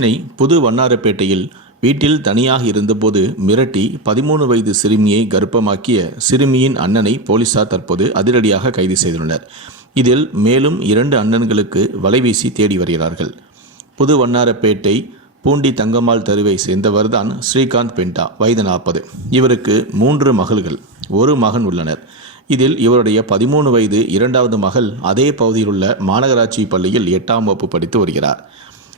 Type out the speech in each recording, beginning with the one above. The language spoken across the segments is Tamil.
சென்னை புது வண்ணாரப்பேட்டையில் வீட்டில் தனியாக இருந்தபோது மிரட்டி பதிமூணு வயது சிறுமியை கர்ப்பமாக்கிய சிறுமியின் அண்ணனை போலீசார் தற்போது அதிரடியாக கைது செய்துள்ளனர். இதில் மேலும் இரண்டு அண்ணன்களுக்கு வலைவீசி தேடி வருகிறார்கள். புது வண்ணாரப்பேட்டை பூண்டி தங்கம்மாள் தெருவை சேர்ந்தவர்தான் ஸ்ரீகாந்த் பெண்டா வயது நாற்பது. இவருக்கு மூன்று மகள்கள் ஒரு மகன் உள்ளனர். இதில் இவருடைய பதிமூணு வயது இரண்டாவது மகள் அதே பகுதியில் உள்ள மாநகராட்சி பள்ளியில் எட்டாம் வகுப்பு படித்து வருகிறார்.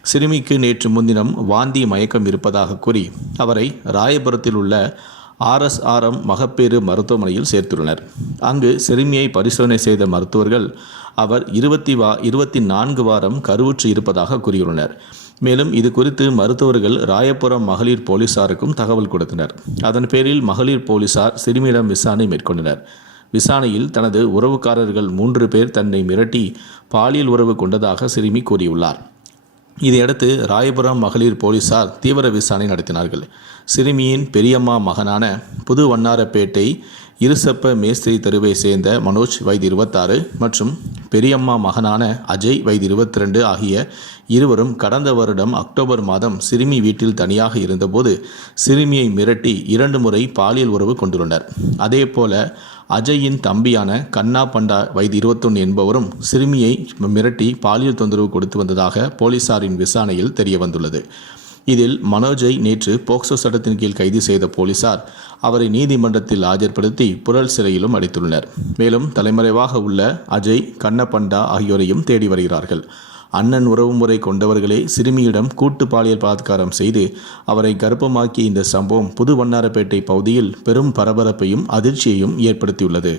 சிறுமிக்கு நேற்று முன்தினம் வாந்தி மயக்கம் இருப்பதாக கூறி அவரை ராயபுரத்தில் உள்ள ஆர்எஸ்ஆர்எம் மகப்பேறு மருத்துவமனையில் சேர்த்துள்ளனர். அங்கு சிறுமியை பரிசோதனை செய்த மருத்துவர்கள் அவர் இருபத்தி வா இருபத்தி நான்கு வாரம் கருவுற்று இருப்பதாக கூறியுள்ளனர். மேலும் இது குறித்து மருத்துவர்கள் ராயபுரம் மகளிர் போலீசாருக்கும் தகவல் கொடுத்தனர். அதன் பேரில் மகளிர் போலீசார் சிறுமியிடம் விசாரணை மேற்கொண்டனர். விசாரணையில் தனது உறவுக்காரர்கள் மூன்று பேர் தன்னை மிரட்டி பாலியல் உறவு கொண்டதாக சிறுமி கூறியுள்ளார். இதையடுத்து ராயபுரம் மகளிர் போலீசார் தீவிர விசாரணை நடத்தினார்கள். சிறுமியின் பெரியம்மா மகனான புது வண்ணாரப்பேட்டை இருசப்ப மேஸ்திரி தெருவை சேர்ந்த மனோஜ் வயது இருபத்தாறு மற்றும் பெரியம்மா மகனான அஜய் வயது இருபத்தி ரெண்டு ஆகிய இருவரும் கடந்த வருடம் அக்டோபர் மாதம் சிறுமி வீட்டில் தனியாக இருந்தபோது சிறுமியை மிரட்டி இரண்டு முறை பாலியல் உறவு கொண்டுள்ளனர். அதேபோல அஜயின் தம்பியான கண்ணா பண்டா வயது இருபத்தொன்று என்பவரும் சிறுமியை மிரட்டி பாலியல் தொந்தரவு கொடுத்து வந்ததாக போலீசாரின் விசாரணையில் தெரிய வந்துள்ளது இதில் மனோஜை நேற்று போக்சோ சட்டத்தின் கீழ் கைது செய்த போலீசார் அவரை நீதிமன்றத்தில் ஆஜர்படுத்தி புழல் சிறையிலும் அடைத்துள்ளனர். மேலும் தலைமறைவாக உள்ள அஜய் கண்ணபண்டா ஆகியோரையும் தேடி வருகிறார்கள். அண்ணன் உறவுமுறை கொண்டவர்களே சிறுமியிடம் கூட்டு பாலியல் பலாத்காரம் செய்து அவரை கர்ப்பமாக்கிய இந்த சம்பவம் புது வண்ணாரப்பேட்டை பகுதியில் பெரும் பரபரப்பையும் அதிர்ச்சியையும் ஏற்படுத்தியுள்ளது.